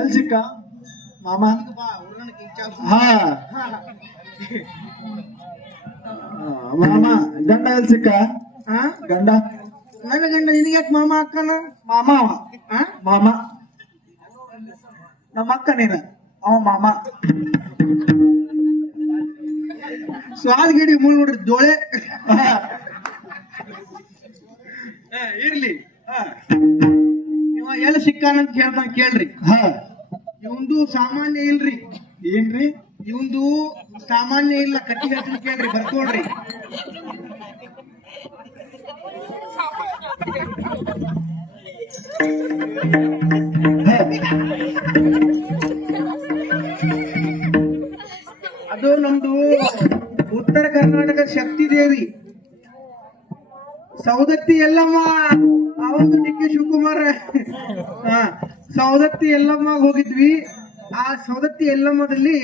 L ಸಿಕ್ಕ ಮಾಮ? ಹಾ ಮಾಮ ಗಂಡ ಎಲ್ ಸಿಕ್ಕ? ಗಂಡ ನನ್ನ ಗಂಡ ನಿನಗೆ ಯಾಕೆ ಮಾಮ ಅಕ್ಕನ? ಮಾಮ ಮಾಮ ನಮ್ಮ ಅಕ್ಕ ನೀನು, ಅವ ಮಾಮ. ಸ್ವಾದಗಿಡಿ ಮೂಳ್ ನೋಡ್ರಿ ಜೋಳೆ. ಇರ್ಲಿ, ಇವ ಎಲ್ಲಿ ಸಿಕ್ಕಾನಂತ ಕೇಳ್ತಾನ ಕೇಳ್ರಿ. ಇವಂದು ಸಾಮಾನ್ಯ ಇಲ್ರಿ. ಏನ್ರಿ? ಇವಂದು ಸಾಮಾನ್ಯ ಇಲ್ಲ, ಕಟ್ಟಿ ಹೆಸರು ಕೇಳ್ರಿ, ಬರ್ಕೊಡ್ರಿ. ಅದು ನಮ್ದು ಉತ್ತರ ಕರ್ನಾಟಕ ಶಕ್ತಿ ದೇವಿ ಸೌದತ್ತಿ ಎಲ್ಲಮ್ಮ. ಅವತ್ತು ಡಿ ಕೆ ಶಿವಕುಮಾರ್ ಸೌದತ್ತಿ ಎಲ್ಲಮ್ಮ ಹೋಗಿದ್ವಿ. ಆ ಸೌದತ್ತಿ ಎಲ್ಲಮ್ಮದಲ್ಲಿ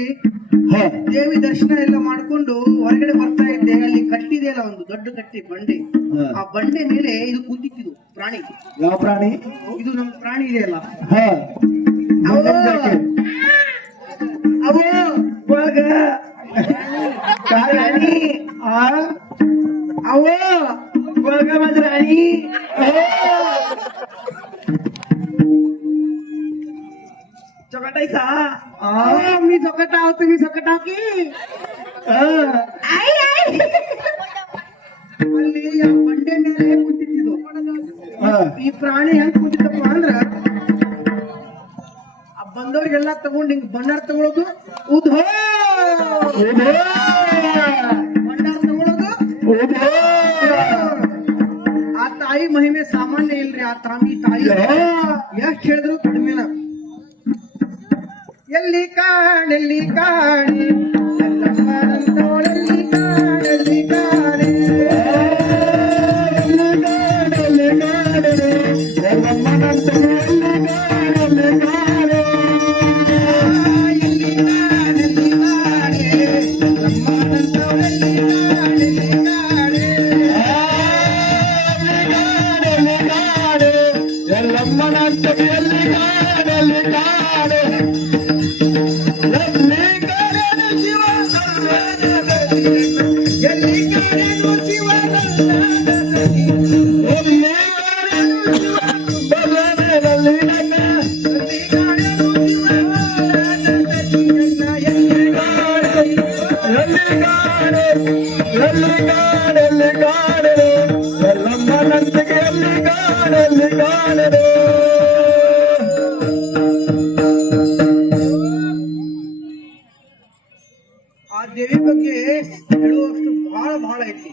ದೇವಿ ದರ್ಶನ ಎಲ್ಲ ಮಾಡ್ಕೊಂಡು ಹೊರಗಡೆ ಬರ್ತಾ ಇದ್ದೆ. ಅಲ್ಲಿ ಕಟ್ಟಿದೆ ಅಲ್ಲ, ಒಂದು ದೊಡ್ಡ ಕಟ್ಟಿ ಬಂಡೆ. ಆ ಬಂಡೆ ಮೇಲೆ ಇದು ಕೂತಿತ್ತು ಪ್ರಾಣಿ. ಯಾವ ಪ್ರಾಣಿ? ಇದು ನಮ್ಮ ಪ್ರಾಣಿ ಇದೆಯಲ್ಲ, ಅವು ರಾಣಿ ಅವೋ ರಾಣಿ चोकटायचा मी चोकटाव, तुम्ही चोकटाव की? ಅಲ್ಲಿ ಆ ಬಂಡೆ ಮೇಲೆ ಕೂತಿದ್ದು ಈ ಪ್ರಾಣಿ ಹೆಂಗ್ ಕೂತಿತ್ತಪ್ಪ ಅಂದ್ರ, ಆ ಬಂದವ್ರಿಗೆಲ್ಲ ತಗೊಂಡ್ ಹಿಂಗ್ ಬಂಡಾರ ತಗೊಳೋದು, ಉಧೋ ಬಂಡಾರ ತಗೊಳೋದು. ಆ ತಾಯಿ ಮಹಿಮೆ ಸಾಮಾನ್ಯ ಇಲ್ರಿ. ಆ ತಾಯಿ ಎಷ್ಟ್ ಹೇಳಿದ್ರು ಕಡಿಮೆನ. ಎಲ್ಲಿ ಕಾಣೆಲ್ಲಿ ಕಾಣಿ ಎಲ್ಲಮ್ಮನಂತೋಳೆಲ್ಲಿ ಕಾಣೆಲ್ಲಿ ಕಾಣೆ ಆ ದೇವಿ ಬಗ್ಗೆ ಹೇಳುವಷ್ಟು ಬಹಳ ಬಹಳ ಐತಿ.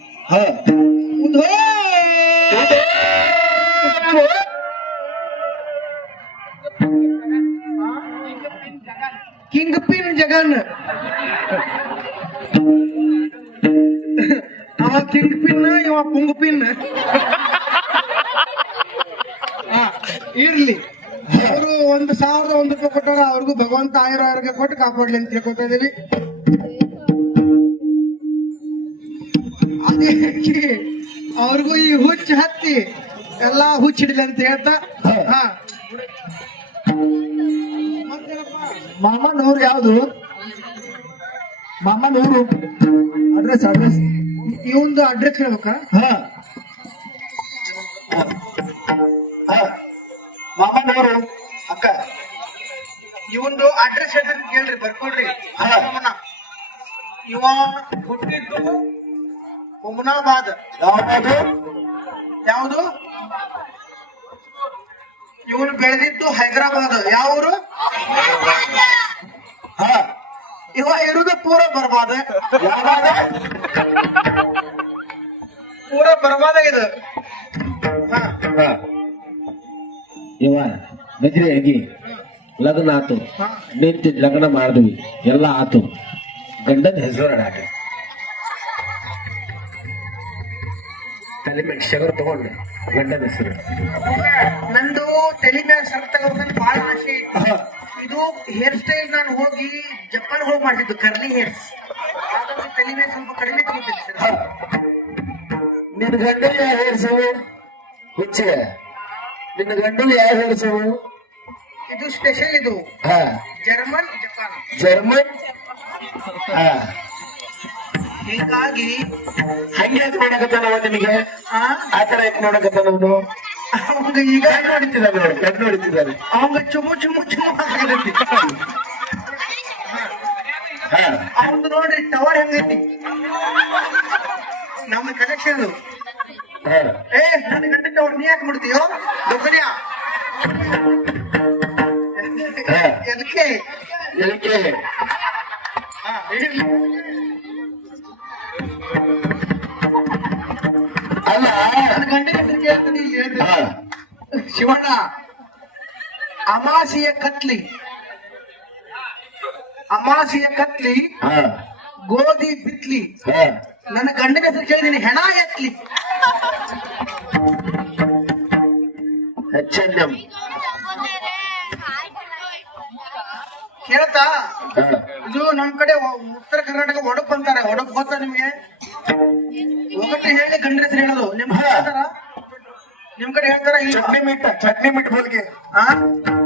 ಕಿಂಗ್ ಪಿನ್ ಜಗನ್, ಅವ ಕಿಂಗ್ ಪಿನ್, ಇವ ಪುಂಗ್ ಪಿನ್. ಇರ್ಲಿ, ಅವರು 1,001 ರೂಪಾಯಿ ಕೊಟ್ಟಾರ. ಅವ್ರಿಗೂ ಭಗವಂತ ಆಯುರ್ವೇದ ಕೊಟ್ಟು ಕಾಪಾಡ್ಲಿ ಅಂತ ತಿಳ್ಕೊತಾ ಇದೀವಿ. ಅದೇ ಅವ್ರಿಗೂ ಈ ಹುಚ್ಚ ಹತ್ತಿ ಎಲ್ಲಾ ಹುಚ್ಚಿಡ್ಲಿ ಅಂತ ಹೇಳ್ತಾ, ಮಾಮನೂರು ಯಾವ್ದು? ಮಾಮನೂರು ಅಡ್ರೆಸ್ ಅಡ್ರೆಸ್ ಇವಂದು ಅಡ್ರೆಸ್ ಹೇಳ್ಬೇಕಾ? ಮಾಮನೂರು ಅಕ್ಕ, ಇವಂದು ಅಡ್ರೆಸ್ ಹೇಳ್ತಾರೆ ಕೇಳ್ರಿ, ಬರ್ಕೊಳ್ರಿ. ಇವ ಹುಟ್ಟಿದ್ದು ಹುಮನಾಬಾದ್. ಯಾವ್ದು? ಯಾವುದು? ಇವನು ಬೆಳೆದಿದ್ದು ಹೈದರಾಬಾದ್. ಯಾವೂರು? ಇವ ಇರುವುದು ಪೂರ ಬರ್ಬಾದ. ಪೂರ ಬರ್ಬಾದ ಇದು. ಇವ ಮದ್ವೆ ಆಗಿ ಲಗ್ನ ಆತು, ನಿಂತು ಲಗ್ನ ಮಾಡಿದ್ವಿ, ಎಲ್ಲ ಆತು. ಗಂಡನ ಹೆಸರು ಅಡಾಕ ತಲೆ ಮೇಲೆ ಶಗರ್ ತಗೊಂಡು ಗಂಡನ ಹೆಸರು. ನಂದು ತಲೆ ಮೇಲೆ ಸರ್ ತಗೋಬೇಕಂತ ಬಹಳ ಆಸೆ ಇತ್ತು. ಇದು ಹೇರ್ ಸ್ಟೈಲ್ ನಾನು ಹೋಗಿ ಜಪಾನ್ ಹೋಗಿ ಮಾಡಿದ್ದು ಕರ್ಲಿ ಹೇರ್ಸ್. ಹಾಗಾಗಿ ತಲೆ ಮೇಲೆ ಸ್ವಲ್ಪ ಕಡಿಮೆ ತಗೋತೀನಿ ಸರ್. ನಿನ್ನ ಗಂಡನ ಯಾವ ಹೇಳ್ಸವು ಹುಚ್ಚಿಗೆ? ನಿನ್ನ ಗಂಡನ ಯಾವ ಹೇಳ್ಸವು? ಇದು ಸ್ಪೆಷಲ್, ಇದು ಹಾ ಜರ್ಮನ್ ಜಪಾನ್. ಜರ್ಮನ್. ಹಾ ಹೀಗಾಗಿ ಹಂಗೆ ಯಾಕೆ ನೋಡಕತ್ತಾನವ ನಿನಗೆ? ಆತರ ಯಾಕೆ ನೋಡಕತ್ತಾನ ಅವನು? ಅವಂಗ ಈಗ ಕಣ್ಣು ಹೊಡಿತಿದ್ದಾನೆ. ಅವಂಗ ಚುಮು ಚುಮು ಚುಮು ಆಗೈತಿ. ಹಾ ಅವಂದು ನೋಡ್ರಿ ಟವರ್ ಹೆಂಗೈತಿ ನಮ್ಮ ಕನೆಕ್ಷನ್. ಹಾ ಏ ನನ್ನ ಗಂಡ ಟವರ್ ನೀ ಯಾಕೆ ಮಾಡ್ತೀಯೋ ದೊಡ್ಡದ್ಯಾ? ಎದಕ್ಕೆ ಎದಕ್ಕೆ? ಅಲ್ಲ ನನ್ನ ಗಂಡನ ಹೆಸರು ಕೇಳ್ತೀನಿ ಇಲ್ಲಿ ಹೇಳ್ತೀನಿ. ಹಾ ಶಿವಣ್ಣ, ಅಮಾಸಿಯ ಕತ್ಲಿ, ಅಮಾಸಿಯ ಕತ್ಲಿ, ಹಾ ಗೋಧಿ ಬಿತ್ಲಿ, ಹಾ ನನ್ನ ಗಂಡನ ಹೆಸರು ಕೇಳಿದೀನಿ ಹೆಣ ಎತ್ಲಿ. H&M. ಕೇಳ್ತಾ? ಹಾ ಇದು ನಮ್ ಕಡೆ ಉತ್ತರ ಕರ್ನಾಟಕ ಒಡಕ್ ಅಂತಾರೆ. ಒಡಕ್ ಗೊತ್ತಾ ನಿಮ್ಗೆ? ಒಗಟ್ಟು ಹೇಳಿ ಗಂಡನ ಹೆಸರು ಹೇಳೋದು. ನಿಮ್ ಕಡೆ ಹೇಳ್ತಾರ? ನಿಮ್ ಕಡೆ ಹೇಳ್ತಾರ? ಚಟ್ನಿ ಮಿಟ್ ಹೋಲ್ಗೆ.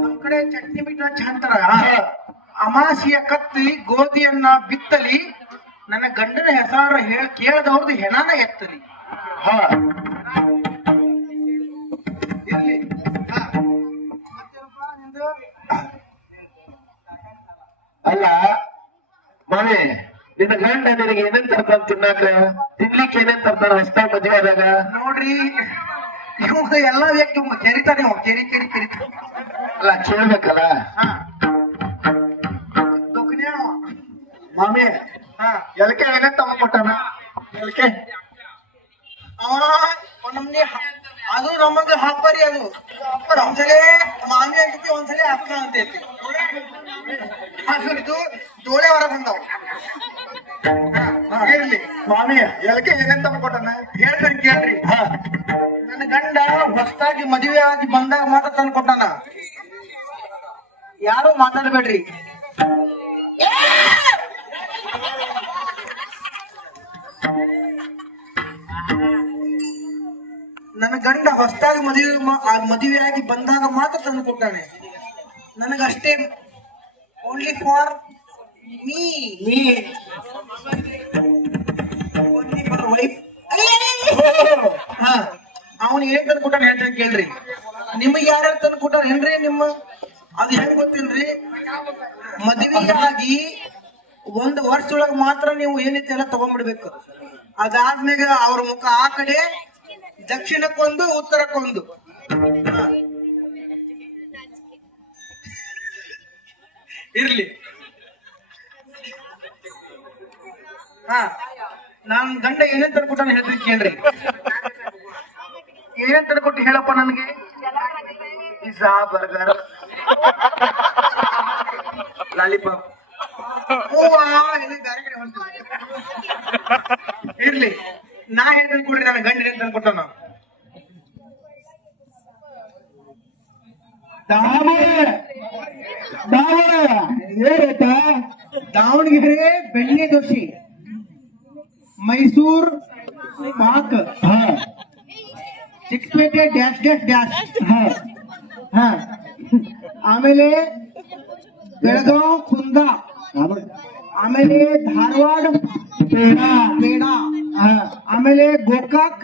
ನಮ್ ಕಡೆ ಚಟ್ನಿ ಬಿಟ್ಟು ಹಚ್ಚಿ ಅಂತಾರ. ಅಮಾಸಿಯ ಕತ್ತಿ ಗೋಧಿಯನ್ನ ಬಿತ್ತಲಿ, ನನ್ನ ಗಂಡನ ಹೆಸರು ಕೇಳದವ್ರದ್ದು ಹೆಣನ ಎತ್ತಲಿ. ಹಾ ಇರ್ಲಿ. ಮತ್ತೇನಪ್ಪ ನಿಂದು? ಅಲ್ಲ ಮಾಮಿ, ನಿನ್ನ ಗಂಡ ನಿನಗೆ ಏನೇನ್ ತರ್ತಾನ ತಿನ್ನಾಕ? ತಿನ್ಲಿಕ್ಕೆ ಏನೇನ್ ತರ್ತಾನ ಹೊಸ್ತಾಗ ಮದ್ವೆ ಆದಾಗ? ನೋಡ್ರಿ, ಇವಾಗ ಎಲ್ಲಾ ವ್ಯಕ್ತಿ ಕೆರಿತಾನೆ, ಕೆರಿ ಕೆರಿ ಕೆರಿತ. ಅಲ್ಲ ಕೇಳ್ಬೇಕಲ್ಲ. ದುಃಖನೇ ಅವ. ಮಾಮಿ ಹಾ, ಎಲ್ಕೆ ಏನೇ ತಗೊಂಡ್ಕೊಟ್ಟಾನ? ಎಲ್ಕೆ ಅವ ನಮ್ಗೆ ಅದು ನಮಗ ಹಾಪರಿ. ಅದು ಒಂದ್ಸಲ ಮಾಮಿ ಅಂತೈತಿ, ಒಂದ್ಸಲ ಅಕ್ಕ ಅಂತೈತಿ. ಅದು ಇದು ಡೋಳೆ ಹೊರ ಬಂದವು. ಇರ್ಲಿ. ಮಾಮಿ ಎಲ್ಕೆ ಏನೇನ್ ತಗೊಂಡ್ಕೊಟ್ಟಾನ? ಹೇಳ್ರಿ ಕೇಳ್ರಿ. ಹಾ ನನ್ನ ಗಂಡ ಹೊಸದಾಗಿ ಮದುವೆ ಆಗಿ ಬಂದಾಗ ಮಾತ್ರ ತಂದು ಕೊಟ್ಟಾನ. ಯಾರು ಮಾತಾಡ್ಬೇಡ್ರಿ. ನನ್ನ ಗಂಡ ಹೊಸದಾಗಿ ಮದುವೆಯಾಗಿ ಬಂದಾಗ ಮಾತ್ರ ತಂದು ಕೊಟ್ಟಾನೆ. ನನಗಷ್ಟೇ, only for me, only for wife. ಹಾ, ಅವನು ಏನ್ ತಂದು ಕೊಟ್ಟಾನ ಹೇಳ್ತಾನೆ ಕೇಳ್ರಿ. ನಿಮಗೆ ಯಾರ್ಯಾರು ತಂದು ಕೊಟ್ಟಾರ ಏನ್ರಿ? ನಿಮ್ಮ ಅದು ಹೆಂಗ್ ಗೊತ್ತೇನ್ರಿ? ಮದುವೆಯಾಗಿ 1 ವರ್ಷದೊಳಗೆ ಮಾತ್ರ ನೀವು ಏನೈತೆ ಎಲ್ಲ ತಗೊಂಡ್ಬಿಡ್ಬೇಕು. ಅದಾದ್ಮೇಲೆ ಅವ್ರ ಮುಖ ಆ ಕಡೆ, ದಕ್ಷಿಣಕ್ಕೊಂದು ಉತ್ತರಕ್ಕೊಂದು. ಇರ್ಲಿ. ಹಾ, ನಾನ್ ಗಂಡ ಏನೇನ್ ತಂದ್ಕೊಟ್ಟಾನ ಹೇಳ್ತೀನಿ ಕೇಳ್ರಿ. ಏನೇನ್ ತಂದ್ಕೊಟ್ಟು ಹೇಳಪ್ಪ ನನಗೆ? Pizza, burger, lollipop. ಇರ್ಲಿ, ನಾ ಹೇಳ್ತೇನೆ ಕೊಡ್ರಿ. ನನ್ನ ಗಂಡ ಏನ್ ತಂದ್ಕೊಟ್ಟಾನ? ದಾವಣಗೆರೆ ಬೆಣ್ಣೆ dosa, Mysore pak, Chikkapete dash dash dash, ಆಮೇಲೆ ಬೆಳಗಾವ್ ಕುಂದಾ, ಆಮೇಲೆ ಧಾರವಾಡ ಪೇಡ, ಆಮೇಲೆ ಗೋಕಾಕ್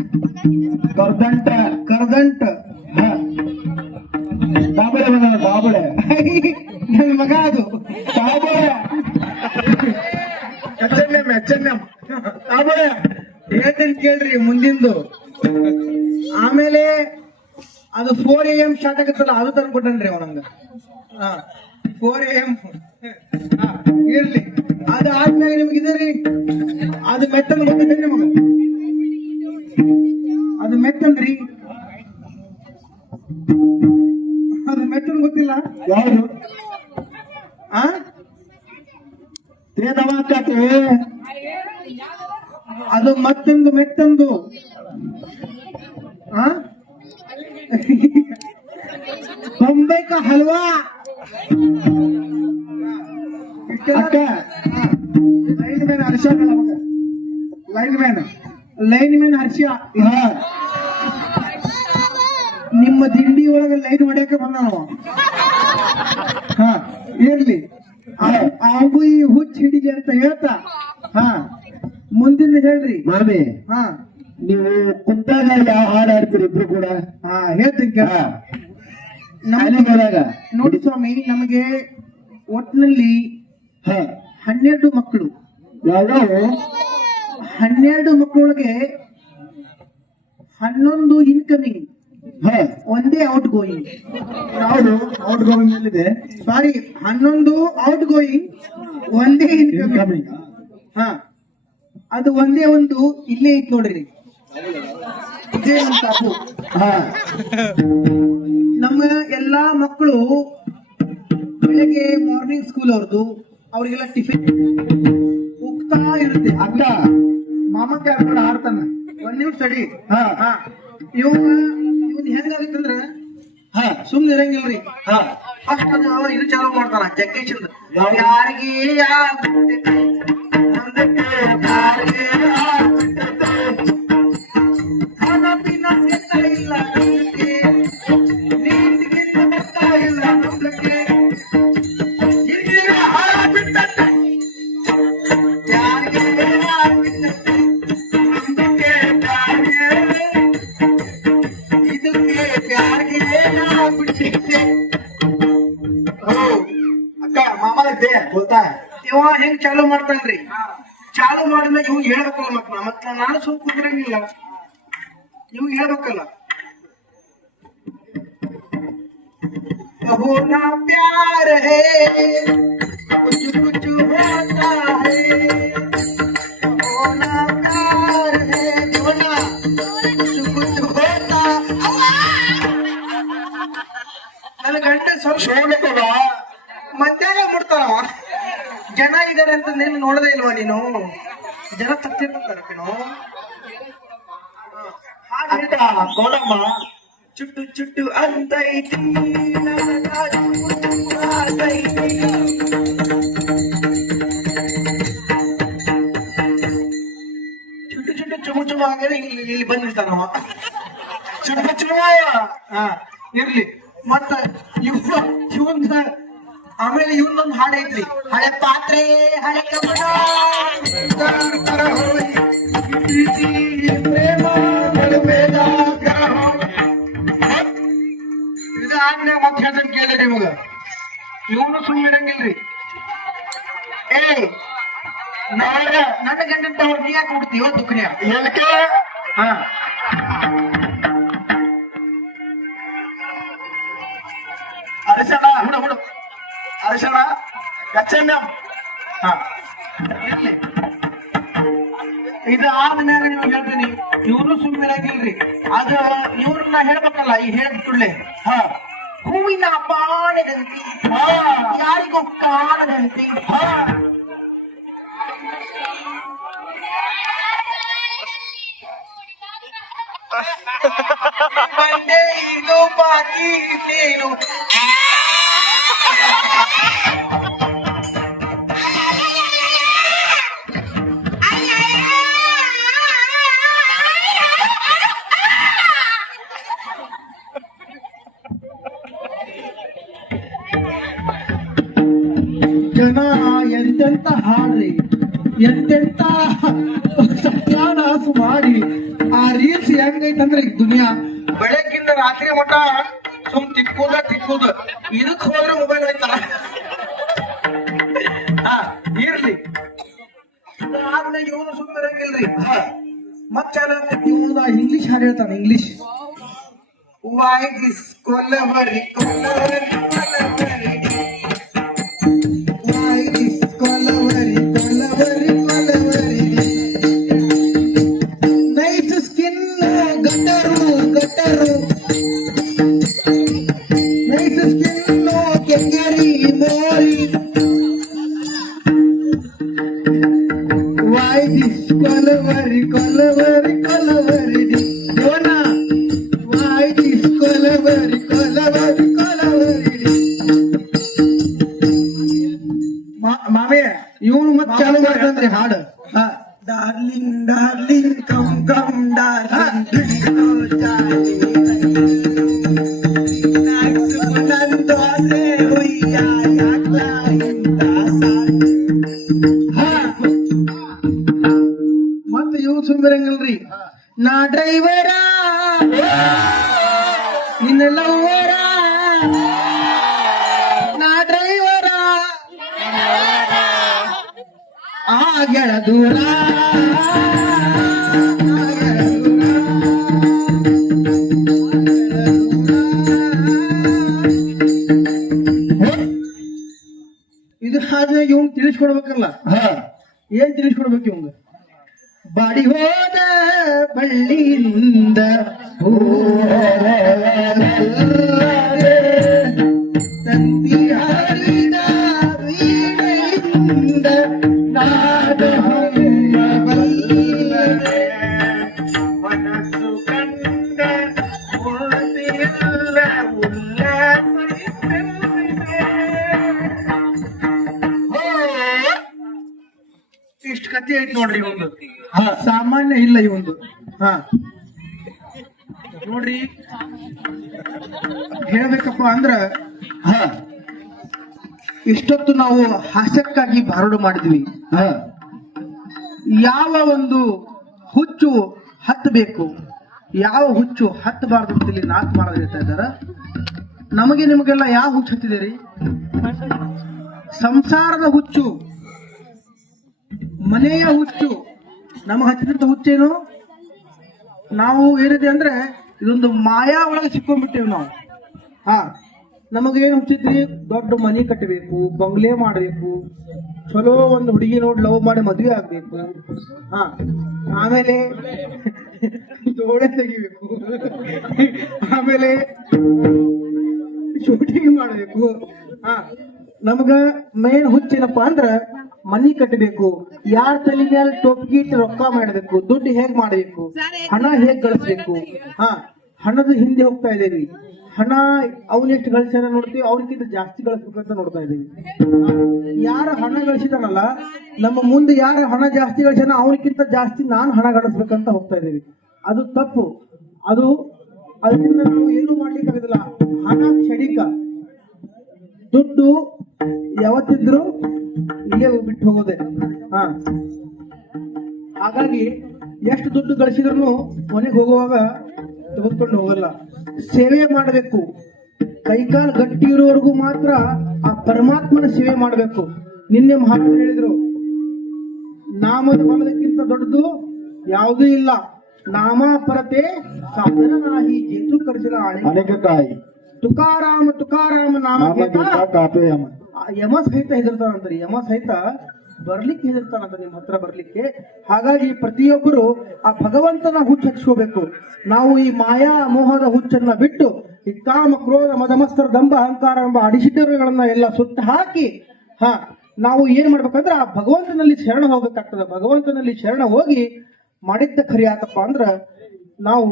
ಕರ್ದಂಟ, ಬಾಬಳೆ ನನ್ನ ಮಗ ಅದು H&M ಹೇಳ್ತೇನೆ ಕೇಳ್ರಿ ಮುಂದಿಂದು. ಆಮೇಲೆ ಅದು 4 AM ಸ್ಟಾರ್ಟ್ ಆಗತ್ತಲ್ಲ, ಅದು ತಂದು ಕೊಟ್ಟನ್ರಿ ಅವ ನಂಗ. 4 AM. ಇರ್ಲಿ. ಅದಾದ್ಮೇಲೆ ನಿಮ್ಗೆ ರೀ, ಅದು ಮೆತ್ತನ್ ಗೊತ್ತಿದೆ ನಿಮಗ? ಅದು ಮೆತ್ತನ್ರಿ, ಅದು ಮೆತ್ತನ್ ಗೊತ್ತಿಲ್ಲ? ಯಾವುದು? ಆ ಅದು ಮತ್ತೊಂದು ಮೆತ್ತಂದು. का हलवा ಅಕ್ಕ ಲೈನ್ ಮ್ಯಾನ್ ಹರ್ಷ ನಮಗ ಲೈನ್ ಮ್ಯಾನ್ ಲೈನ್ ಮ್ಯಾನ್ ಹರ್ಷ ಹಾ ನಿಮ್ಮ ದಿಂಡಿ ಒಳಗ ಲೈನ್ ಹೊಡ್ಯಾಕ ಬಂದ ನಾವು ಹಾ ಇರ್ಲಿ ಹಾಗೂ ಈ ಹುಚ್ಚ ಹಿಡಿಲಿ ಅಂತ ಹೇಳ್ತಾ ಹಾ ಮುಂದಿನ ಹೇಳ್ರಿ ಮಾಮಿ ಹಾ ನೀವು ಕುಂತಾಗ ಯಾವ ಹಾಡು ಹಾಡ್ತೀರಿ ಇಬ್ರು ಕೂಡ ಹಾ ಹೇಳ್ತೀನಿ ಕೇಳ ಶಾಲೆಗಳಾಗ ನೋಡಿ ಸ್ವಾಮಿ ನಮಗೆ ಒಟ್ಟಿನಲ್ಲಿ ಹಾ 12 ಮಕ್ಕಳು ಯಾವ್ಯಾವ 12 ಮಕ್ಕಳೊಳಗೆ 11 ಇನ್ಕಮಿಂಗ್ ಹಾ ಒಂದೇ ಔಟ್ ಗೋಯಿಂಗ್ ಯಾವುದು ಔಟ್ ಗೋಯಿಂಗ್ ಎಲ್ಲಿದೆ ಸಾರಿ 11 ಔಟ್ ಗೋಯಿಂಗ್ ಒಂದೇ ಇನ್ಕಮಿಂಗ್ ಕಮಿಂಗ್ ಹಾ ಅದು ಒಂದೇ ಒಂದು ಇಲ್ಲೇ ಐತ್ ನೋಡ್ರಿ ಇದೇ ನಮ್ ಕಾಪು ಹಾ ನಮ್ಮ ಎಲ್ಲಾ ಮಕ್ಕಳು ಬೆಳಗ್ಗೆ ಮಾರ್ನಿಂಗ್ ಸ್ಕೂಲ್ ಅವ್ರದ್ದು ಅವ್ರಿಗೆಲ್ಲ ಟಿಫಿನ್ ಹೋಗ್ತಾ ಇರುತ್ತೆ ಅಕ್ಕ ಮಾಮ ಕರ್ಕೊಂಡು ಆಡ್ತಾನ ಒಂದ್ ನಿಮಿಷ ಸ್ಟಡಿ ಹಾ ಇವನ್ ಹೆಂಗಾಗತ್ತಂದ್ರ ಹಾ ಸುಮ್ನೆ ಇರಂಗಿಲ್ರಿ ಹಾ ಫಸ್ಟ್ ಇದು ಚಾಲೂ ಮಾಡ್ತಾನ ಜಗ್ಗೇಶನ್ ಯಾರಿಗೆ ಯಾರಿಗೆ ಖಾನ ಪೀನ ಸಿಗ್ತಾ ಇಲ್ಲ ನಮ್ಗೆ, ನೀತಿಗೆ ಬರ್ತಾ ಇಲ್ಲ ನಮ್ಗೆ. ಇದಕ್ಕೆ ಹಾಳ ಬಿಟ್ಟತ್ತೆ. ಯಾರಿಗೆ ಹಾಳ ಬಿಟ್ಟತ್ತೆ? ನಮ್ಗೆ ಯಾರಿಗೆ? ಇದಕ್ಕೆ ಯಾರಿಗೆ ಹಾಳ ಬಿಟ್ಟಿತ್ತೆ? ಓ ಅಕ್ಕ ಮಾಮ ಇದ್ದೆ ಬೋಲ್ತಾ ಇವ ಹೆಂಗ್ ಚಾಲು ಮಾಡ್ತಾನ್ರಿ ಚಾಲು ಮಾಡಿದ್ಮೇಲೆ ಇವ್ ಹೇಳ್ಬೇಕಲ್ಲ ಮತ್ತ ನಾನು ಸುಮ್ ಕುಂದ್ರಂಗಿಲ್ಲ ಇವ್ ಹೇಳ್ಬೇಕಲ್ಲ कहो ना प्यार है कुछ कुछ होता है कहो ना प्यार है कहो ना कुछ कुछ होता ನನ್ನ ಗಂಟೆ ಸ್ವಲ್ಪ ಶೋಭಕವ ಮಧ್ಯಾಹ್ನ ಬಿಡ್ತಾವ ಜನ ಇದಾರೆ ಅಂತ ನೀನು ನೋಡದೇ ಇಲ್ವಾ ನೀನು ಜನ ತಪ್ಪಿರ್ತಾರೆ ಕಣೋ ಅಕ್ಕ ಕೋಲಮ್ಮ ಚುಟ್ಟು ಚುಟ್ಟು ಅಂತೈತಿ ಚುಟ್ಟು ಚುಟ್ಟು ಚುಮು ಚುಮು ಹಾಗಾದ್ರೆ ಇಲ್ಲಿ ಬಂದಿರ್ತಾನವ ಚುಟ್ಟು ಚುಮ್ಮ ಹಾ ಇರ್ಲಿ ಮತ್ತ ಇವಂದ ಆಮೇಲೆ ಇವನೊಂದು ಹಾಡು ಐತ್ರಿ ಹಳೆ ಪಾತ್ರೆ ಹಳೆ ಕಬ್ಬಣ ತರ ಹೋಯ್ ಪ್ರೀತಿ ಪ್ರೇಮ ಮರುಮೇದ ಗ್ರಹ. ಇದು ಆದ್ಮೇಲೆ ಮತ್ತೆ ಹೇಳ್ತಾನೆ ಕೇಳಿ ನಿಮಗ ಇವನು ಸುಮ್ಮನಿರಂಗಿಲ್ರಿ ಏ ನನ್ನ ಗಂಡಂತ ಅವ್ರು ನೀ ಯಾಕೆ ಹುಡ್ತೀವ ದುಃಖನಿಯ ಎಲ್ಕೆ ಹಾ ಅರಶಣ ಹುಡು ಹುಡು ಅರಶಣ ಗಚ್ಚನ್ಯಂ ಹಾ ಇರ್ಲಿ ಇದು ಆದ್ಮ್ಯಾಗ ನೀವು ಹೇಳ್ತೀನಿ ಇವ್ರು ಸುಮ್ಮನಿರಂಗಿಲ್ರಿ ಅದ ಇವ್ರನ್ನ ಹೇಳ್ಬೇಕಲ್ಲ ಈ ಹೇಳಿದ ಕೂಡಲೇ ಹಾ ಹೂವಿನ ಬಾಣದಂತಿ ಹಾ ಯಾರಿಗೂ ಕಾಣದಂತೆ ಹಾ ಬಂದೆ ಇದು ಬಾಕಿ ಇನ್ನೇನು ಜನ ಎಂತೆಂತ ಹಾಡ್ರಿ ಎಂತೆಂತ ಸತ್ಯಾನಾಶ ಮಾಡಿ ಆ ರೀಲ್ಸ್ ಹೆಂಗೈತಂದ್ರೆ ಈ ದುನಿಯಾ ಬೆಳಗ್ಗಿಂದ ರಾತ್ರಿ ಮಟ ಸುಮ್ ತಿಕ್ಕುದ ಇದಕ್ ಹೋದ್ರೆ ಮೊಬೈಲ್ ಐತಲ್ಲ ಹಾ ಇರ್ಲಿ ಆದ್ಮೇಲೆ ಇವನು ಸುಮ್ಮನಿರಂಗಿಲ್ರಿ ಮತ್ ಚಾಲ ಇವನು ಇಂಗ್ಲಿಷ್ ಹಾಡು ಹೇಳ್ತಾನೆ English why this kolaveri kolaveri kolaveri why this kolaveri kolaveri kolaveri nice skin gataru gataru nice skin no kengari mori why this kolaveri kolaveri kolaveri dona why this kolaveri kolaveri kolaveri ಚಾಲು ಮಾಡ್ತಂದ್ರಿ ಹಾಡು. Darling darling come come darling ನಂದೋಸೆ ಹುಯ್ಯ ಯಾಕ್ಲ ಇಂದ ಮತ್ತ ಇವ್ ಸುಂದರಂಗಲ್ರಿ, ನಾ ಡ್ರೈವರ ನಿನ್ನ ಲವ್ವರ, ನಾ ಡ್ರೈವರ ಆಗ್ಯಾಳ ದೂರ. ಇದು ಆದ್ರೆ ಇವಂಗ್ ತಿಳಿಸ್ಕೊಡ್ಬೇಕಲ್ಲ. ಏನ್ ತಿಳಿಸ್ಕೊಡ್ಬೇಕು ಇವಂಗ? ಬಾಡಿ ಹೋದ ಬಳ್ಳಿಯಿಂದ ತಂತಿ ಹಾಡಿದ ವೀಣೆಯಿಂದ ನಾದ ಬಲ್ಲದೆ ಮನಸ್ಸು ಕಂಡ ಮೂರ್ತಿಯಲ್ಲ ಉಲ್ಲಾಸ ಇಷ್ಟ ಕಥೆ ಐತಿ ನೋಡ್ರಿ ಒಂದು. ಸಾಮಾನ್ಯ ಇಲ್ಲ ಇವಂದು. ನೋಡ್ರಿ, ಹೇಳ್ಬೇಕಪ್ಪ ಅಂದ್ರ ಇಷ್ಟೊತ್ತು ನಾವು ಹಾಸ್ಯಕ್ಕಾಗಿ ಬಾರೋಡು ಮಾಡಿದ್ವಿ. ಯಾವ ಒಂದು ಹುಚ್ಚು ಹತ್ತಬೇಕು, ಯಾವ ಹುಚ್ಚು ಹತ್ತಬಾರ್ದು ಅಂತೇಳಿ 4 ಮಾಡ ಹೇಳ್ತಾ ಇದ್ದಾರ. ನಮಗೆ ನಿಮಗೆಲ್ಲ ಯಾವ ಹುಚ್ಚು ಹತ್ತಿದೆ? ಸಂಸಾರದ ಹುಚ್ಚು, ಮನೆಯ ಹುಚ್ಚು. ನಮಗೆ ಹಚ್ಚಿದಂತ ಹುಚ್ಚೇನು? ನಾವು ಏನಿದೆ ಅಂದ್ರೆ ಇದೊಂದು ಮಾಯಾ ಒಳಗೆ ಸಿಕ್ಕೊಂಡ್ಬಿಟ್ಟೇವಿ ನಾವು. ನಮಗೇನು ಹುಚ್ಚಿದ್ರಿ? ದೊಡ್ಡ ಮನೆ ಕಟ್ಟಬೇಕು, ಬಂಗ್ಲೆ ಮಾಡಬೇಕು, ಚಲೋ ಒಂದು ಹುಡುಗಿ ನೋಡಿ ಲವ್ ಮಾಡಿ ಮದುವೆ ಆಗ್ಬೇಕು, ಆಮೇಲೆ ಜೋಡೆ ತೆಗಿಬೇಕು, ಆಮೇಲೆ ಶೂಟಿಂಗ್ ಮಾಡಬೇಕು. ನಮಗ ಮೇನ್ ಹುಚ್ಚೇನಪ್ಪ ಅಂದ್ರ ಮನಿ ಕಟ್ಟಬೇಕು, ಯಾರ ತಲೆ ಮೇಲೆ ಟೊಪ್ಪಿಟ್ಟು ರೊಕ್ಕ ಮಾಡಬೇಕು, ದುಡ್ಡು ಹೇಗ್ ಮಾಡಬೇಕು, ಹಣ ಹೇಗ್ ಗಳಿಸ್ಬೇಕು. ಹಣದ ಹಿಂದೆ ಹೋಗ್ತಾ ಇದೇವಿ. ಹಣ ಅವನೆಷ್ಟು ಗಳಿಸ್ಯಾನ ನೋಡ್ತೀವಿ, ಅವ್ರಿಗಿಂತ ಜಾಸ್ತಿ ಗಳಿಸ್ಬೇಕಂತ ನೋಡ್ತಾ ಇದೀವಿ. ಯಾರ ಹಣ ಗಳಿಸಿದಾನಲ್ಲ, ನಮ್ಮ ಮುಂದೆ ಯಾರ ಹಣ ಜಾಸ್ತಿ ಗಳಿಸ್ಯಾನ ಅವನಿಗಿಂತ ಜಾಸ್ತಿ ನಾನು ಹಣ ಗಳಿಸ್ಬೇಕಂತ ಹೋಗ್ತಾ ಇದೀವಿ. ಅದು ತಪ್ಪು. ಅದರಿಂದ ನಾವು ಏನು ಮಾಡ್ಲಿಕ್ಕೆ ಆಗೋದಿಲ್ಲ. ಹಣ ಕ್ಷಣಿಕ, ದುಡ್ಡು ಯಾವತ್ತಿದ್ರು ಇಲ್ಲೇ ಬಿಟ್ಟು ಹೋಗೋದೆ. ಹಾಗಾಗಿ ಎಷ್ಟು ದುಡ್ಡು ಗಳಿಸಿದ್ರು ಮನೆಗೆ ಹೋಗುವಾಗ ತೆಗೆದುಕೊಂಡು ಹೋಗಲ್ಲ. ಸೇವೆ ಮಾಡಬೇಕು. ಕೈಕಾಲು ಗಟ್ಟಿ ಇರೋವರೆಗೂ ಮಾತ್ರ ಆ ಪರಮಾತ್ಮನ ಸೇವೆ ಮಾಡಬೇಕು. ನಿನ್ನೆ ಮಹಾತ್ಮ ಹೇಳಿದ್ರು, ನಾಮದ ಬಲದಕ್ಕಿಂತ ದೊಡ್ಡದು ಯಾವುದೂ ಇಲ್ಲ. ನಾಮ ಪರತೆ ಸಾಧನ ನಾಹಿ ಜೇತು ಕರಿಸಿದ ಅನೇಕ ತಾಯಿ ತುಕಾರಾಮ ತುಕಾರಾಮ ನಾಮ ಯಮ ಸಹಿತ ಹೆದರ್ತಾನಂತ್ರಿ. ಯಮ ಸಹಿತ ಬರ್ಲಿಕ್ಕೆ ಹೆದರ್ತಾನಂತ ನಿಮ್ಮ ಹತ್ರ ಬರ್ಲಿಕ್ಕೆ. ಹಾಗಾಗಿ ಪ್ರತಿಯೊಬ್ಬರು ಆ ಭಗವಂತನ ಹುಚ್ಚು ಹಚ್ಕೋಬೇಕು. ನಾವು ಈ ಮಾಯಾ ಮೋಹದ ಹುಚ್ಚನ್ನ ಬಿಟ್ಟು ಈ ಕಾಮ ಕ್ರೋಧ ಮದಮಸ್ತರ ದಂಭ ಅಹಂಕಾರ ಎಂಬ ಅಡಿಸಿಟಗಳನ್ನ ಎಲ್ಲ ಸುಟ್ಟು ಹಾಕಿ ನಾವು ಏನ್ ಮಾಡ್ಬೇಕಂದ್ರೆ ಆ ಭಗವಂತನಲ್ಲಿ ಶರಣ ಹೋಗ್ಬೇಕಾಗ್ತದೆ. ಭಗವಂತನಲ್ಲಿ ಶರಣ ಹೋಗಿ ಮಾಡಿದ್ದ ಖರಿ ಆತಪ್ಪ ಅಂದ್ರ ನಾವು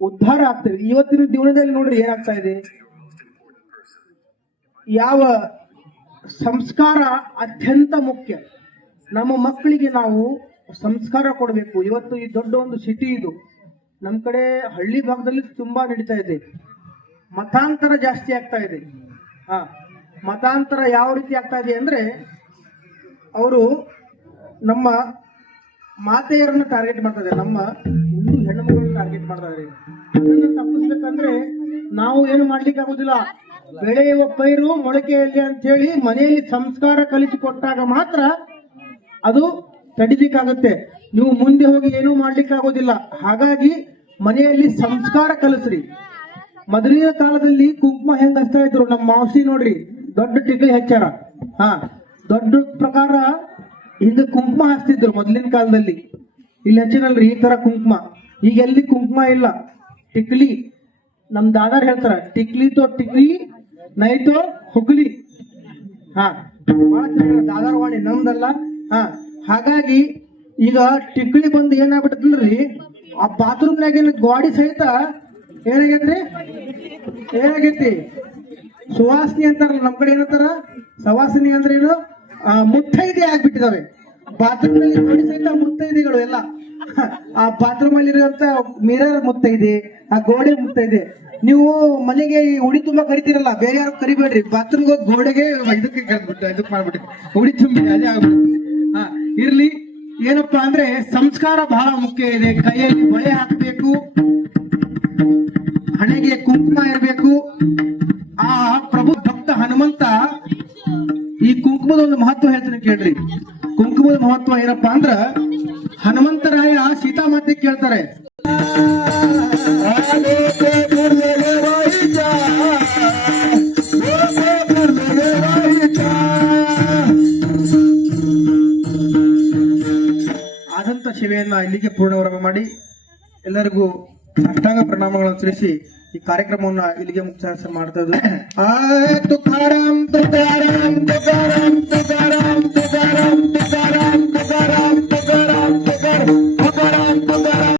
ಉದ್ಧಾರ ಆಗ್ತೇವೆ. ಇವತ್ತಿನ ಜೀವನದಲ್ಲಿ ನೋಡ್ರಿ ಏನಾಗ್ತಾ ಇದೆ, ಯಾವ ಸಂಸ್ಕಾರ ಅತ್ಯಂತ ಮುಖ್ಯ. ನಮ್ಮ ಮಕ್ಕಳಿಗೆ ನಾವು ಸಂಸ್ಕಾರ ಕೊಡಬೇಕು. ಇವತ್ತು ಈ ದೊಡ್ಡ ಒಂದು ಸಿಟಿ ಇದು, ನಮ್ಮ ಕಡೆ ಹಳ್ಳಿ ಭಾಗದಲ್ಲಿ ತುಂಬಾ ನಡೀತಾ ಇದೆ. ಮತಾಂತರ ಜಾಸ್ತಿ ಆಗ್ತಾ ಇದೆ. ಮತಾಂತರ ಯಾವ ರೀತಿ ಆಗ್ತಾ ಇದೆ ಅಂದ್ರೆ, ಅವರು ನಮ್ಮ ಮಾತೆಯರನ್ನ ಟಾರ್ಗೆಟ್ ಮಾಡ್ತಾ ಇದ್ದಾರೆ, ನಮ್ಮ ಹಿಂದೂ ಹೆಣ್ಣು ಮಕ್ಕಳನ್ನ ಟಾರ್ಗೆಟ್ ಮಾಡ್ತಾ ಇದ್ದಾರೆ. ಇದನ್ನ ತಪ್ಪಿಸ್ಬೇಕಂದ್ರೆ ನಾವು ಏನು ಮಾಡ್ಲಿಕ್ಕೆ ಆಗುದಿಲ್ಲ. ಬೆಳೆಯುವ ಪೈರು ಮೊಳಕೆಯಲ್ಲಿ ಅಂತ ಹೇಳಿ ಮನೆಯಲ್ಲಿ ಸಂಸ್ಕಾರ ಕಲಿಸಿಕೊಟ್ಟಾಗ ಮಾತ್ರ ಅದು ತಡಿಲಿಕ್ಕಾಗುತ್ತೆ. ನೀವು ಮುಂದೆ ಹೋಗಿ ಏನೂ ಮಾಡ್ಲಿಕ್ಕೆ ಆಗೋದಿಲ್ಲ. ಹಾಗಾಗಿ ಮನೆಯಲ್ಲಿ ಸಂಸ್ಕಾರ ಕಲಿಸ್ರಿ. ಮೊದಲಿನ ಕಾಲದಲ್ಲಿ ಕುಂಕುಮ ಹೆಂಗ್ ಹಚ್ತಾ ಇದ್ರು, ನಮ್ಮ ಮಾವಸಿ ನೋಡ್ರಿ ದೊಡ್ಡ ಟಿಕ್ಲಿ ಹಚ್ಚಾರ. ದೊಡ್ಡ ಪ್ರಕಾರ ಹಿಂಗ ಕುಂಕುಮ ಹಚ್ತಿದ್ರು ಮೊದಲಿನ ಕಾಲದಲ್ಲಿ. ಇಲ್ಲಿ ಹಚ್ಚಿನಲ್ರಿ ಈ ತರ ಕುಂಕುಮ. ಈಗ ಎಲ್ಲಿ ಕುಂಕುಮ ಇಲ್ಲ, ಟಿಕ್ಲಿ. ನಮ್ ದಾದಾರ್ ಹೇಳ್ತಾರ, ಟಿಕ್ಲಿ ತೋ ಟಿಕ್ಲಿ ನೈತೋ ಹುಗ್ಲಿ. ದಾದಾರ್ವಾಣಿ ನಮ್ದಲ್ಲ. ಹಾಗಾಗಿ ಈಗ ಟಿಕ್ಲಿ ಬಂದು ಏನಾಗ್ಬಿಟ್ಟದ್ರಿ, ಆ ಬಾತ್ರೂಮ್ನಾಗೇನು ಗಾಡಿ ಸಹಿತ ಏನಾಗೈತಿ ಸುವಾಸನಿ ಅಂತಾರಲ್ಲ, ನಮ್ ಕಡೆ ಏನಂತಾರ ಸವಾಸನಿ ಅಂದ್ರೆ ಏನು, ಮುತ್ತೈದೆ ಆಗ್ಬಿಟ್ಟಿದಾವೆ. ಬಾತ್ರೂಮ್ ನಲ್ಲಿ ನೋಡಿ ಸಹಿತ ಮುತ್ತೈದೆಗಳು ಎಲ್ಲ ಆ ಬಾತ್ರೂಮ್ ಅಲ್ಲಿ ಇರುವಂತ ಮಿರರ್ ಮುತ್ತೈದೆ, ಆ ಗೋಡೆ ಮುತ್ತೈದೆ. ನೀವು ಮನೆಗೆ ಈ ಉಡಿ ತುಂಬಾ ಕರಿತೀರಲ್ಲ, ಬೇರೆ ಯಾರು ಕರಿಬೇಡ್ರಿ. ಬಾತ್ರೂಮ್ಗೆ ಹೋಗಿ ಗೋಡೆಗೆ ಇದಕ್ಕೆ ಕರೆದ್ಬಿಟ್ಟು ಇದಕ್ಕೆ ಮಾಡ್ಬಿಟ್ಟು ಉಡಿ ತುಂಬಿ ಅದೇ ಆಗ್ಬಿಡುತ್ತೆ. ಹಾ, ಇರ್ಲಿ. ಏನಪ್ಪಾ ಅಂದ್ರೆ ಸಂಸ್ಕಾರ ಬಹಳ ಮುಖ್ಯ ಇದೆ. ಕೈಯಲ್ಲಿ ಬಳೆ ಹಾಕಬೇಕು, ಹಣೆಗೆ ಕುಂಕುಮ ಇರಬೇಕು. ಆ ಪ್ರಭು ಭಕ್ತ ಹನುಮಂತ ಈ ಕುಂಕುಮದ ಒಂದು ಮಹತ್ವ ಹೇಳ್ತೀನಿ ಕೇಳ್ರಿ. ಕುಂಕುಮದ ಮಹತ್ವ ಏನಪ್ಪಾ ಅಂದ್ರ, ಹನುಮಂತರಾಯ ಸೀತಾಮಾತೆ ಕೇಳ್ತಾರೆ, ಆದಂತ ಸೇವೆಯನ್ನ ಇಲ್ಲಿಗೆ ಪೂರ್ಣವರಮ ಮಾಡಿ ಎಲ್ಲರಿಗೂ ಸಾಷ್ಟಾಂಗ ಪ್ರಣಾಮಗಳನ್ನು ತಿಳಿಸಿ ಈ ಕಾರ್ಯಕ್ರಮವನ್ನ ಇಲ್ಲಿಗೆ ಮುಕ್ತಾಯ ಮಾಡ್ತಾ ಇದ್ದು. ತುಕಾರಾಮ್ ತುಕಾರಾಮ್